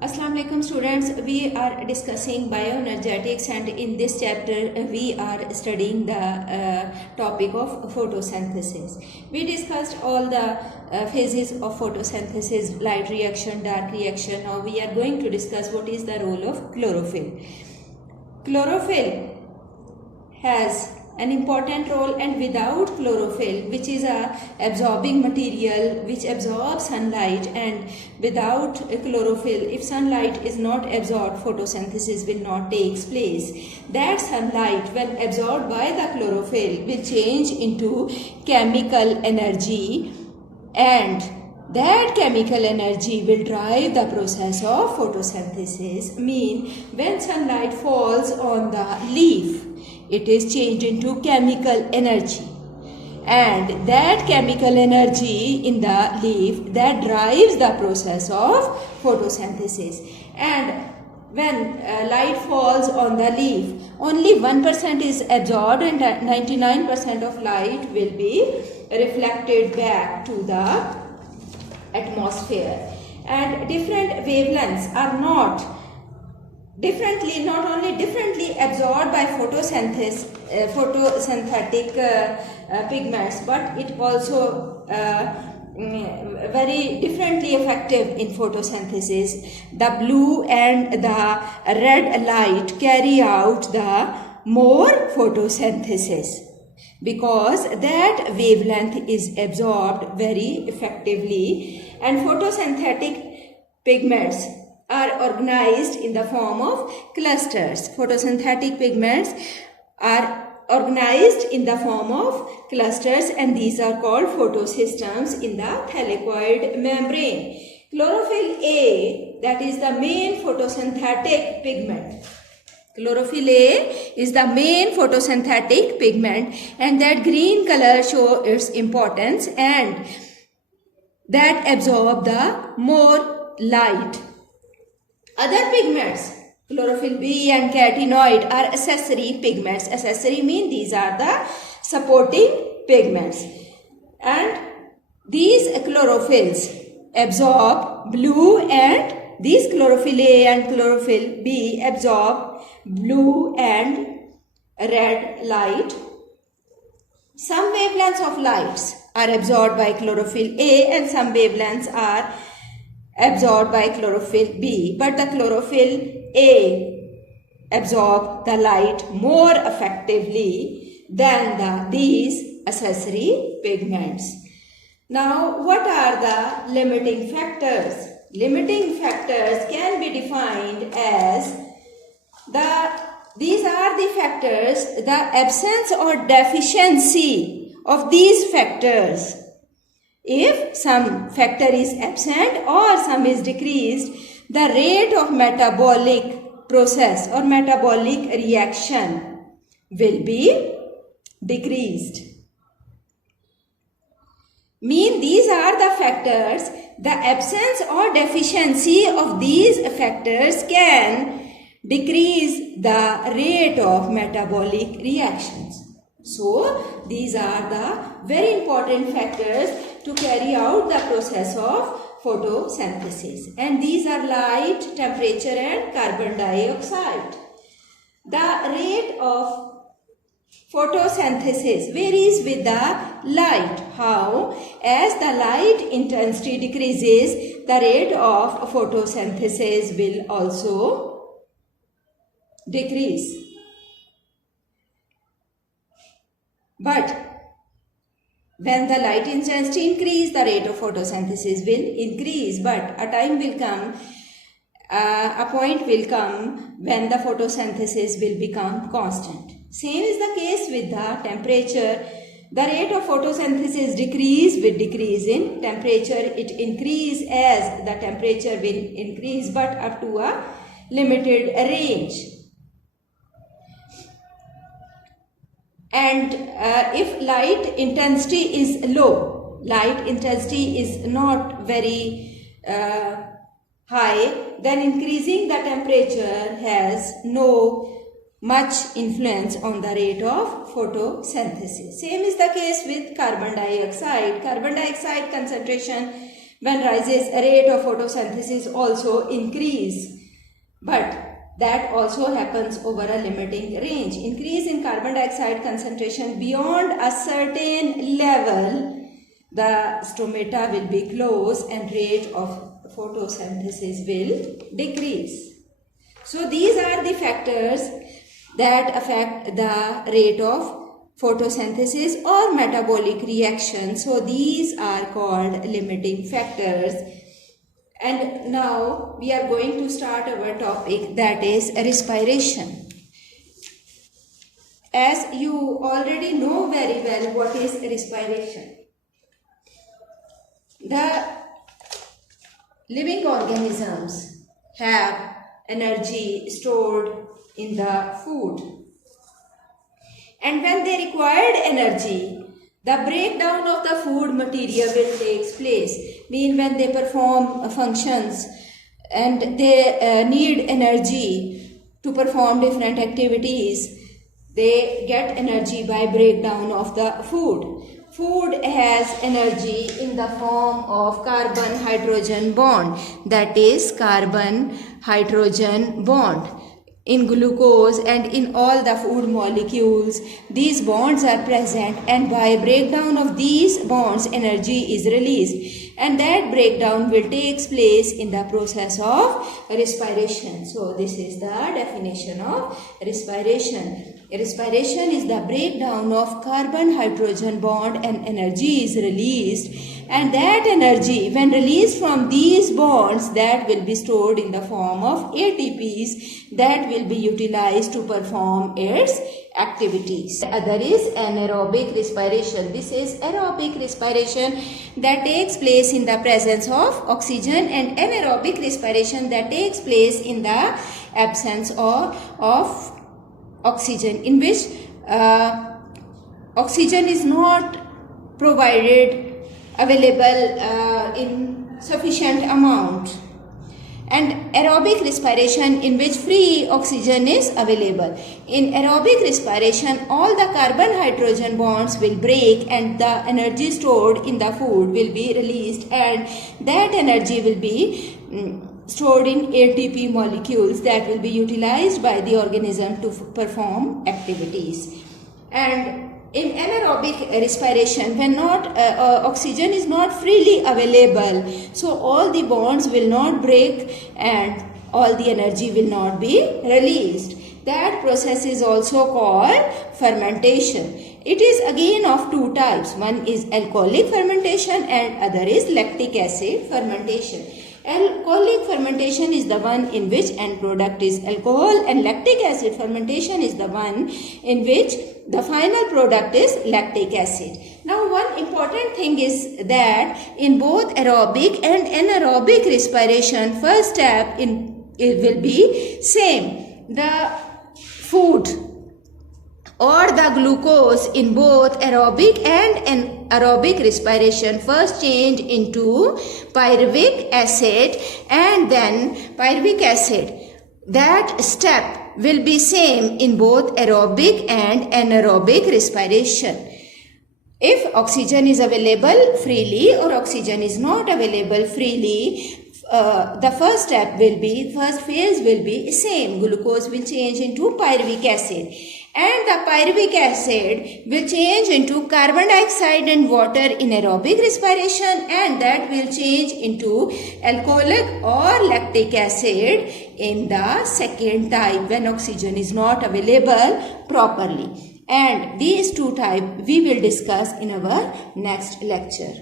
Assalamu alaikum students, we are discussing bioenergetics, and in this chapter we are studying the topic of photosynthesis. We discussed all the phases of photosynthesis: light reaction, dark reaction. Now we are going to discuss what is the role of chlorophyll. Chlorophyll has an important role, and without chlorophyll, which is a absorbing material which absorbs sunlight, and without chlorophyll, if sunlight is not absorbed, photosynthesis will not take place. That sunlight, when absorbed by the chlorophyll, will change into chemical energy, and that chemical energy will drive the process of photosynthesis. When sunlight falls on the leaf, it is changed into chemical energy, and that chemical energy in the leaf, that drives the process of photosynthesis. And when light falls on the leaf, only 1% is absorbed, and 99% of light will be reflected back to the atmosphere. And different wavelengths are not only differently absorbed by photosynthetic pigments, but it also very differently effective in photosynthesis. The blue and the red light carry out the more photosynthesis, because that wavelength is absorbed very effectively. And photosynthetic pigments are organized in the form of clusters. Photosynthetic pigments are organized in the form of clusters, and these are called photosystems in the thylakoid membrane. Chlorophyll A, that is the main photosynthetic pigment. Chlorophyll A is the main photosynthetic pigment, and that green color shows its importance, and that absorb the more light. Other pigments, chlorophyll B and carotenoid, are accessory pigments. Accessory mean these are the supporting pigments. And these chlorophylls absorb blue, and these chlorophyll A and chlorophyll B absorb blue and red light. Some wavelengths of lights are absorbed by chlorophyll A, and some wavelengths are absorbed by chlorophyll B, but the chlorophyll A absorb the light more effectively than these accessory pigments. Now, what are the limiting factors? Limiting factors can be defined as these are the factors, the absence or deficiency of these factors. If some factor is absent or some is decreased, the rate of metabolic process or metabolic reaction will be decreased. These are the factors. The absence or deficiency of these factors can decrease the rate of metabolic reactions. So, these are the very important factors to carry out the process of photosynthesis, and these are light, temperature, and carbon dioxide. The rate of photosynthesis varies with the light. How? As the light intensity decreases, the rate of photosynthesis will also decrease. But when the light intensity increases, the rate of photosynthesis will increase. But a time will come, a point will come when the photosynthesis will become constant. Same is the case with the temperature. The rate of photosynthesis decrease with decrease in temperature. It increase as the temperature will increase, but up to a limited range. And if light intensity is low, light intensity is not very high, then increasing the temperature has no much influence on the rate of photosynthesis. Same is the case with carbon dioxide. Carbon dioxide concentration When rises, rate of photosynthesis also increase. But that also happens over a limiting range. Increase in carbon dioxide concentration beyond a certain level, the stomata will be closed and rate of photosynthesis will decrease. So these are the factors that affect the rate of photosynthesis or metabolic reaction. So these are called limiting factors. And now we are going to start our topic, that is respiration. As you already know very well what is respiration. The living organisms have energy stored in the food. And when they required energy, the breakdown of the food material will take place. When they perform functions and they need energy to perform different activities, they get energy by breakdown of the food. Food has energy in the form of carbon-hydrogen bond, that is carbon-hydrogen bond. In glucose and in all the food molecules, these bonds are present, and by breakdown of these bonds, energy is released, and that breakdown will take place in the process of respiration. So this is the definition of respiration. Respiration is the breakdown of carbon-hydrogen bond and energy is released, and that energy, when released from these bonds, that will be stored in the form of ATPs that will be utilized to perform its activities. The other is anaerobic respiration. This is aerobic respiration that takes place in the presence of oxygen, and anaerobic respiration that takes place in the absence of oxygen, in which oxygen is not provided available in sufficient amount, and aerobic respiration in which free oxygen is available. In aerobic respiration, all the carbon-hydrogen bonds will break and the energy stored in the food will be released, and that energy will be stored in ATP molecules that will be utilized by the organism to perform activities. And in anaerobic respiration, when oxygen is not freely available, so all the bonds will not break and all the energy will not be released. That process is also called fermentation. It is again of two types. One is alcoholic fermentation and other is lactic acid fermentation. Alcoholic fermentation is the one in which end product is alcohol, and lactic acid fermentation is the one in which the final product is lactic acid. Now, one important thing is that in both aerobic and anaerobic respiration, first step it will be same. The food or the glucose in both aerobic and anaerobic respiration first change into pyruvic acid and then pyruvic acid. That step will be same in both aerobic and anaerobic respiration. If oxygen is available freely or oxygen is not available freely, the first phase will be same. Glucose will change into pyruvic acid, and the pyruvic acid will change into carbon dioxide and water in aerobic respiration, and that will change into alcoholic or lactic acid in the second type when oxygen is not available properly. And these two types we will discuss in our next lecture.